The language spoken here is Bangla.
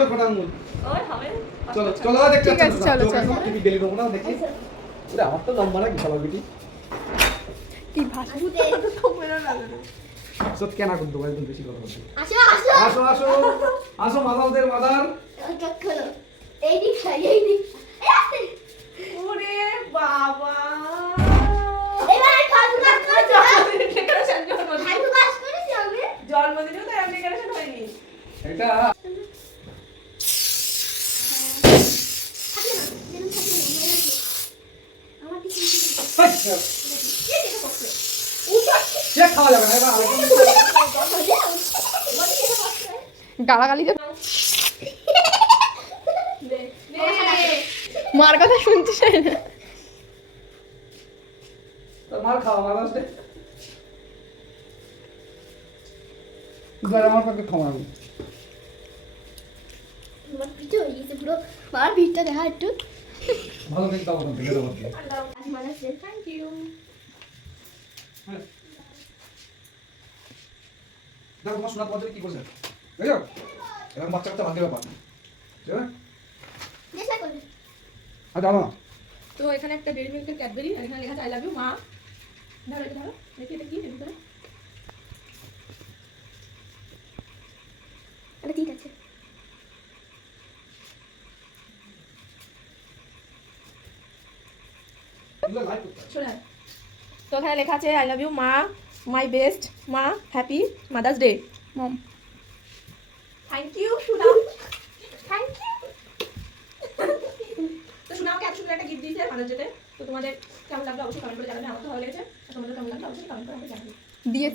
কটা আঙুল চলো চলো দেখতে ঠিক আছে, চলো, চলো। টিভি গেলি নেব না দেখি। ওরে আমার তো লম্বা নাকি সবার বেটি কি ভাষা? সব কেনা করতে পারি বেশি কথা বলছি? আসো আসো। আসো আসো। আসো মাদারদের মাদার। এই দিক খাই এই দিক ওরে বাবা। এবার খাজু কাজ করছি ডেকোরেশন জন্মদিন। খাজু কাজ করেছি আমি। জন্মদিনেও তো ডেকোরেশন হয়নি। এটা থাকে না যেরকম থাকে না মনে আছে আমার কিছু হাই, কে দেখে করছে উঠাচ্ছে সে খাওয়া যাবে না গালাগালি মার কথা শুনতে চাই না মার খাওয়া মার আসবে এবার আমার খাওয়া পুরো। মার ভিড়টা দেখা একটু। ভালো দেখতে দাও ওখান থেকে দাও মানে থ্যাংক ইউ দেখো তোমার শোনা তোমার জন্য কি করছে বুঝছ এরকম বাচ্চা কাচ্চা ভাগ্যের ব্যাপার। ঠিক আছে? আর জানো না তো এখানে একটা ডেরি মিল্কের ক্যাডবেরি আর এখানে লেখা আছে আই লাভ ইউ মা। ধরো এটা ধরো। দেখি এটা কি দেখি ধরো আরে ঠিক আছে তো এখানে লেখা আছে আই লাভ ইউ মা মাই বেস্ট মা happy mother's day mom. Thank you Sunam thank you তো সুনামকে এত সুন্দর একটা গিফট দিয়েছে মাদার্স ডেতে তো তোমাদের কেমন লাগল? অবশ্যই কমেন্ট করে জানাবে। আমার তো ভালো লেগেছে। তোমাদের কেমন লাগল? অবশ্যই কমেন্ট করে আমাকে জানাবে। দিয়ে